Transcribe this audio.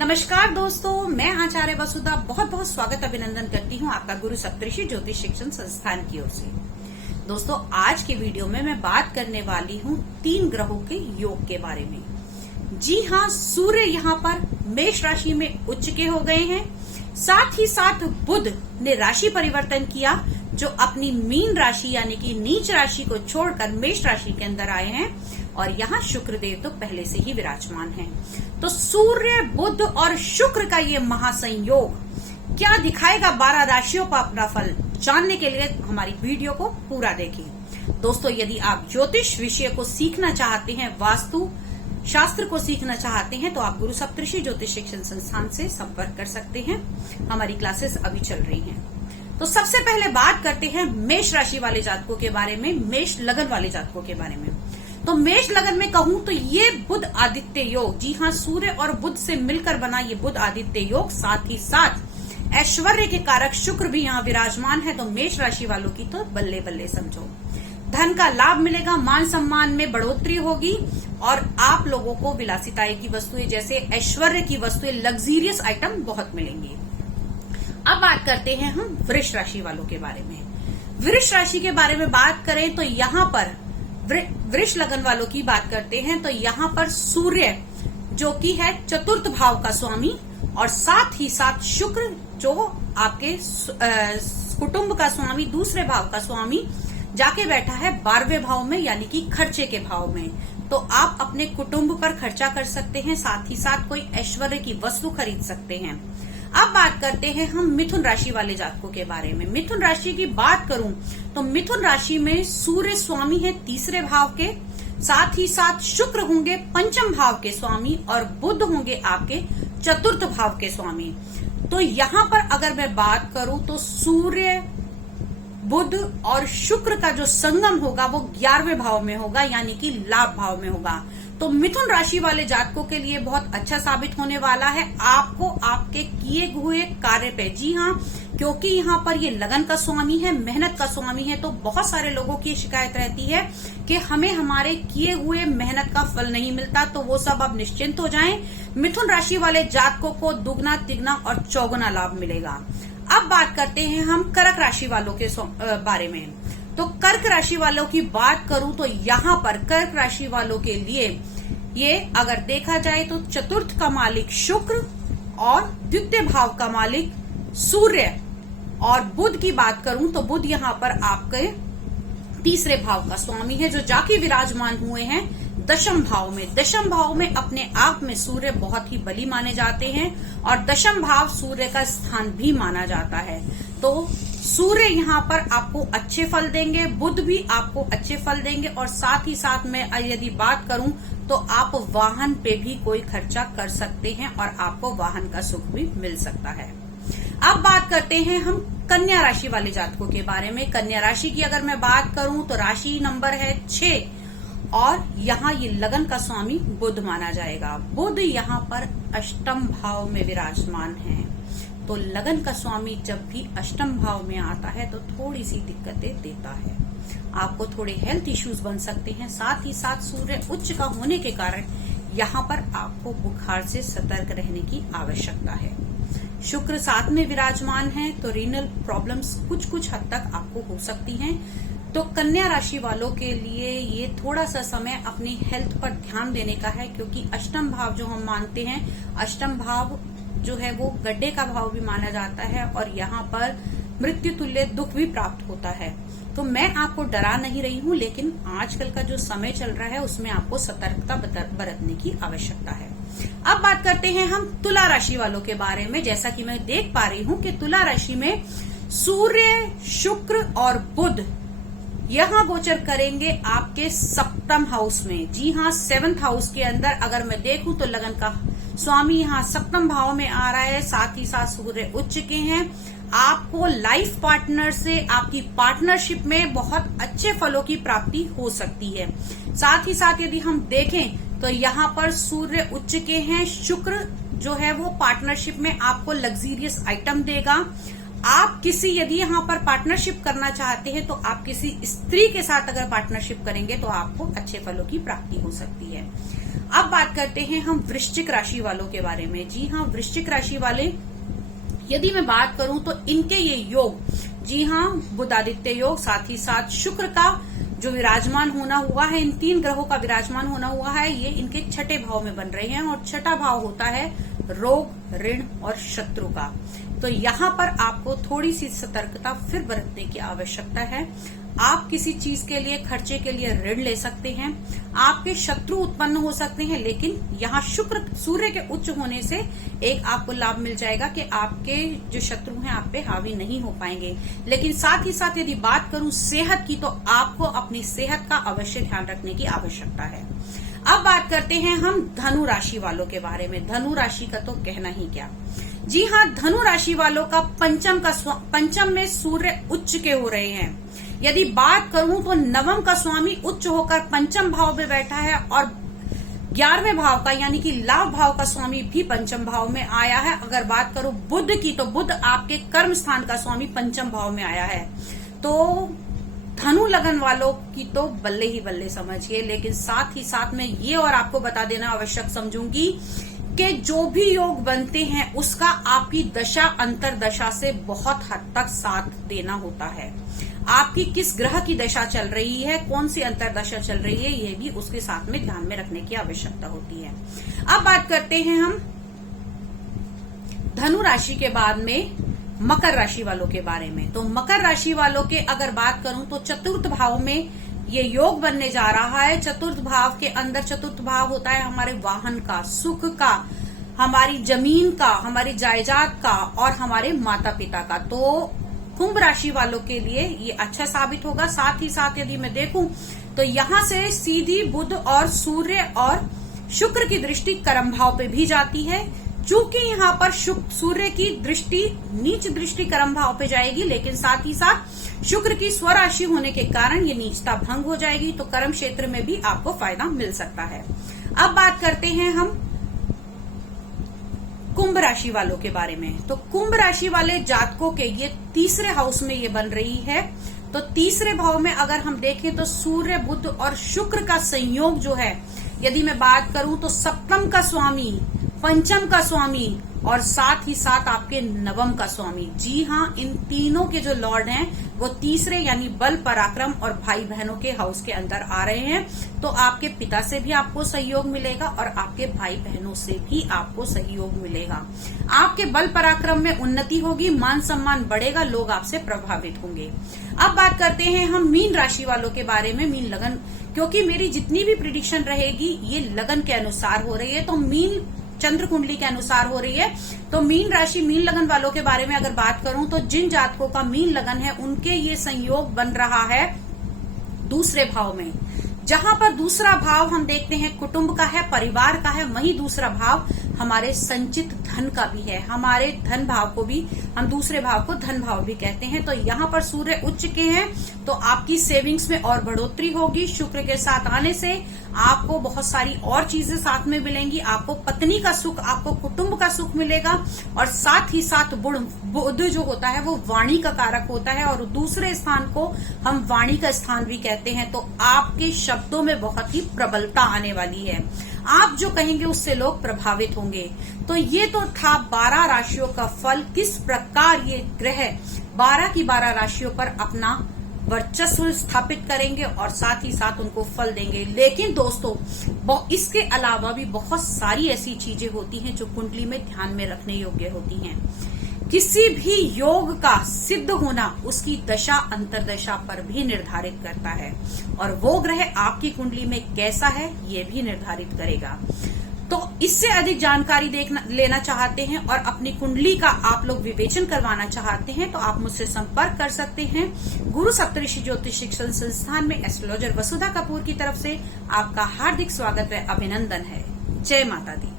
नमस्कार दोस्तों, मैं आचार्य वसुधा बहुत बहुत स्वागत अभिनंदन करती हूँ आपका गुरु सप्तऋषि ज्योतिष शिक्षण संस्थान की ओर से। दोस्तों, आज के वीडियो में मैं बात करने वाली हूँ 3 ग्रहों के योग के बारे में। जी हाँ, सूर्य यहाँ पर मेष राशि में उच्च के हो गए हैं। साथ ही साथ बुध ने राशि परिवर्तन किया, जो अपनी मीन राशि यानी कि नीच राशि को छोड़कर मेष राशि के अंदर आए हैं। और यहाँ शुक्रदेव तो पहले से ही विराजमान हैं। तो सूर्य, बुध और शुक्र का ये महासंयोग क्या दिखाएगा 12 राशियों का अपना फल, जानने के लिए हमारी वीडियो को पूरा देखें। दोस्तों, यदि आप ज्योतिष विषय को सीखना चाहते हैं, वास्तु शास्त्र को सीखना चाहते हैं, तो आप गुरु सप्तऋषि ज्योतिष शिक्षण संस्थान से संपर्क कर सकते हैं। हमारी क्लासेस अभी चल रही हैं। तो सबसे पहले बात करते हैं मेष राशि वाले जातकों के बारे में, मेष लगन वाले जातकों के बारे में। तो मेष लगन में कहूं तो ये बुध आदित्य योग, जी हाँ, सूर्य और बुध से मिलकर बना ये बुध आदित्य योग, साथ ही साथ ऐश्वर्य के कारक शुक्र भी यहाँ विराजमान है। तो मेष राशि वालों की तो बल्ले बल्ले समझो। धन का लाभ मिलेगा, मान सम्मान में बढ़ोतरी होगी और आप लोगों को विलासिताएं की वस्तुएं जैसे ऐश्वर्य की वस्तुएं, लग्जरियस आइटम बहुत मिलेंगे। अब बात करते हैं हम वृष राशि वालों के बारे में। वृष राशि के बारे में बात करें तो यहाँ पर वृष लगन वालों की बात करते हैं तो यहाँ पर सूर्य जो कि है चतुर्थ भाव का स्वामी, और साथ ही साथ शुक्र जो आपके कुटुंब का स्वामी, दूसरे भाव का स्वामी, जाके बैठा है 12वें भाव में यानी कि खर्चे के भाव में। तो आप अपने कुटुंब पर खर्चा कर सकते हैं, साथ ही साथ कोई ऐश्वर्य की वस्तु खरीद सकते हैं। अब बात करते हैं हम मिथुन राशि वाले जातकों के बारे में। मिथुन राशि की बात करूं तो मिथुन राशि में सूर्य स्वामी है 3रे भाव के, साथ ही साथ शुक्र होंगे 5म भाव के स्वामी और बुध होंगे आपके 4th भाव के स्वामी। तो यहाँ पर अगर मैं बात करूं तो सूर्य, बुध और शुक्र का जो संगम होगा वो 11वें भाव में होगा, यानी कि लाभ भाव में होगा। तो मिथुन राशि वाले जातकों के लिए बहुत अच्छा साबित होने वाला है आपको आपके किए हुए कार्य पे। जी हाँ, क्योंकि यहाँ पर ये लगन का स्वामी है, मेहनत का स्वामी है। तो बहुत सारे लोगों की शिकायत रहती है कि हमें हमारे किए हुए मेहनत का फल नहीं मिलता, तो वो सब अब निश्चिंत हो जाएं। मिथुन राशि वाले जातकों को दुगना, तिगना और चौगुना लाभ मिलेगा। अब बात करते हैं हम कर्क राशि वालों के बारे में। तो कर्क राशि वालों की बात करूं तो यहाँ पर कर्क राशि वालों के लिए ये अगर देखा जाए तो 4th का मालिक शुक्र और 2य भाव का मालिक सूर्य, और बुध की बात करूं तो बुध यहाँ पर आपके 3रे भाव का स्वामी है, जो जाके विराजमान हुए हैं 10म भाव में। 10म भाव में अपने आप में सूर्य बहुत ही बली माने जाते हैं और 10म भाव सूर्य का स्थान भी माना जाता है। तो सूर्य यहाँ पर आपको अच्छे फल देंगे, बुध भी आपको अच्छे फल देंगे, और साथ ही साथ मैं यदि बात करूं तो आप वाहन पे भी कोई खर्चा कर सकते हैं और आपको वाहन का सुख भी मिल सकता है। अब बात करते हैं हम कन्या राशि वाले जातकों के बारे में। कन्या राशि की अगर मैं बात करूं तो राशि नंबर है 6 और यहाँ ये लगन का स्वामी बुध माना जाएगा। बुध यहाँ पर 8म भाव में विराजमान है। तो लगन का स्वामी जब भी 8म भाव में आता है तो थोड़ी सी दिक्कतें देता है, आपको थोड़े हेल्थ इश्यूज बन सकते हैं। साथ ही साथ सूर्य उच्च का होने के कारण यहाँ पर आपको बुखार से सतर्क रहने की आवश्यकता है। शुक्र साथ में विराजमान है तो रीनल प्रॉब्लम्स कुछ हद तक आपको हो सकती हैं। तो कन्या राशि वालों के लिए ये थोड़ा सा समय अपनी हेल्थ पर ध्यान देने का है, क्योंकि 8म भाव जो हम मानते हैं, 8म भाव जो है वो गड्ढे का भाव भी माना जाता है और यहाँ पर मृत्यु तुल्य दुख भी प्राप्त होता है। तो मैं आपको डरा नहीं रही हूँ, लेकिन आजकल का जो समय चल रहा है उसमें आपको सतर्कता बरतने की आवश्यकता है। अब बात करते हैं हम तुला राशि वालों के बारे में। जैसा कि मैं देख पा रही हूँ कि तुला राशि में सूर्य, शुक्र और बुध यहाँ गोचर करेंगे आपके 7म हाउस में। जी हाँ, 7th हाउस के अंदर अगर मैं देखूं तो लगन का स्वामी यहाँ 7म भाव में आ रहा है, साथ ही साथ सूर्य उच्च के हैं। आपको लाइफ पार्टनर से आपकी पार्टनरशिप में बहुत अच्छे फलों की प्राप्ति हो सकती है। साथ ही साथ यदि हम देखें तो यहाँ पर सूर्य उच्च के हैं, शुक्र जो है वो पार्टनरशिप में आपको लग्जरियस आइटम देगा। आप किसी यदि यहाँ पर पार्टनरशिप करना चाहते हैं तो आप किसी स्त्री के साथ अगर पार्टनरशिप करेंगे तो आपको अच्छे फलों की प्राप्ति हो सकती है। अब बात करते हैं हम वृश्चिक राशि वालों के बारे में। जी हाँ, वृश्चिक राशि वाले, यदि मैं बात करूं तो इनके ये योग, जी हाँ, बुधादित्य योग, साथ ही साथ शुक्र का जो विराजमान होना हुआ है, इन 3 ग्रहों का विराजमान होना हुआ है, ये इनके छठे भाव में बन रहे हैं और छठा भाव होता है रोग, ऋण और शत्रु का। तो यहाँ पर आपको थोड़ी सी सतर्कता फिर बरतने की आवश्यकता है। आप किसी चीज के लिए, खर्चे के लिए ऋण ले सकते हैं, आपके शत्रु उत्पन्न हो सकते हैं, लेकिन यहाँ शुक्र सूर्य के उच्च होने से एक आपको लाभ मिल जाएगा कि आपके जो शत्रु हैं आप पे हावी नहीं हो पाएंगे। लेकिन साथ ही साथ यदि बात करूं सेहत की, तो आपको अपनी सेहत का अवश्य ध्यान रखने की आवश्यकता है। अब बात करते हैं हम धनु राशि वालों के बारे में। धनु राशि का तो कहना ही क्या। जी हाँ, धनु राशि वालों का पंचम में सूर्य उच्च के हो रहे हैं। यदि बात करूं तो नवम का स्वामी उच्च होकर पंचम भाव में बैठा है और 11वें भाव का यानी कि लाभ भाव का स्वामी भी पंचम भाव में आया है। अगर बात करूं बुध की, तो बुध आपके कर्म स्थान का स्वामी पंचम भाव में आया है। तो धनु लगन वालों की तो बल्ले ही बल्ले समझिए। लेकिन साथ ही साथ में ये और आपको बता देना आवश्यक समझूंगी कि जो भी योग बनते हैं उसका आपकी दशा अंतरदशा से बहुत हद तक साथ देना होता है। आपकी किस ग्रह की दशा चल रही है, कौन सी अंतरदशा चल रही है, ये भी उसके साथ में ध्यान में रखने की आवश्यकता होती है। अब बात करते हैं हम धनु राशि के बाद में मकर राशि वालों के बारे में। तो मकर राशि वालों के अगर बात करूं तो चतुर्थ भाव में ये योग बनने जा रहा है। चतुर्थ भाव के अंदर, चतुर्थ भाव होता है हमारे वाहन का, सुख का, हमारी जमीन का, हमारी जायदाद का और हमारे माता पिता का। तो कुंभ राशि वालों के लिए ये अच्छा साबित होगा। साथ ही साथ यदि मैं देखूं तो यहाँ से सीधी बुध और सूर्य और शुक्र की दृष्टि कर्म भाव पे भी जाती है। चूंकि यहाँ पर सूर्य की दृष्टि नीच दृष्टि कर्म भाव पे जाएगी, लेकिन साथ ही साथ शुक्र की स्वराशि होने के कारण ये नीचता भंग हो जाएगी, तो कर्म क्षेत्र में भी आपको फायदा मिल सकता है। अब बात करते हैं हम कुंभ राशि वालों के बारे में। तो कुंभ राशि वाले जातकों के ये तीसरे हाउस में ये बन रही है। तो तीसरे भाव में अगर हम देखें तो सूर्य, बुध और शुक्र का संयोग जो है, यदि मैं बात करूं तो सप्तम का स्वामी, पंचम का स्वामी और साथ ही साथ आपके नवम का स्वामी। जी हाँ, इन तीनों के जो लॉर्ड हैं वो तीसरे यानी बल, पराक्रम और भाई बहनों के हाउस के अंदर आ रहे हैं। तो आपके पिता से भी आपको सहयोग मिलेगा और आपके भाई बहनों से भी आपको सहयोग मिलेगा। आपके बल पराक्रम में उन्नति होगी, मान सम्मान बढ़ेगा, लोग आपसे प्रभावित होंगे। अब बात करते हैं हम मीन राशि वालों के बारे में। मीन लगन, क्योंकि मेरी जितनी भी प्रिडिक्शन रहेगी ये लगन के अनुसार हो रही है, तो मीन चंद्र कुंडली के अनुसार हो रही है। तो मीन राशि, मीन लगन वालों के बारे में अगर बात करूं तो जिन जातकों का मीन लगन है उनके ये संयोग बन रहा है दूसरे भाव में। जहां पर दूसरा भाव हम देखते हैं कुटुंब का है, परिवार का है, वहीं दूसरा भाव हमारे संचित धन का भी है। हमारे धन भाव को भी हम दूसरे भाव को धन भाव भी कहते हैं। तो यहाँ पर सूर्य उच्च के हैं तो आपकी सेविंग्स में और बढ़ोतरी होगी। शुक्र के साथ आने से आपको बहुत सारी और चीजें साथ में मिलेंगी। आपको पत्नी का सुख, आपको कुटुंब का सुख मिलेगा और साथ ही साथ बुध जो होता है वो वाणी का कारक होता है और दूसरे स्थान को हम वाणी का स्थान भी कहते हैं। तो आपके शब्दों में बहुत ही प्रबलता आने वाली है। आप जो कहेंगे उससे लोग प्रभावित होंगे। तो ये तो था 12 राशियों का फल, किस प्रकार ये ग्रह 12 की 12 राशियों पर अपना वर्चस्व स्थापित करेंगे और साथ ही साथ उनको फल देंगे। लेकिन दोस्तों, इसके अलावा भी बहुत सारी ऐसी चीजें होती हैं जो कुंडली में ध्यान में रखने योग्य होती हैं। किसी भी योग का सिद्ध होना उसकी दशा अंतरदशा पर भी निर्धारित करता है और वो ग्रह आपकी कुंडली में कैसा है ये भी निर्धारित करेगा। तो इससे अधिक जानकारी लेना चाहते हैं और अपनी कुंडली का आप लोग विवेचन करवाना चाहते हैं तो आप मुझसे संपर्क कर सकते हैं। गुरु सप्तऋषि ज्योतिष शिक्षण संस्थान में एस्ट्रोलॉजर वसुधा कपूर की तरफ से आपका हार्दिक स्वागत व अभिनंदन है। जय माता दी।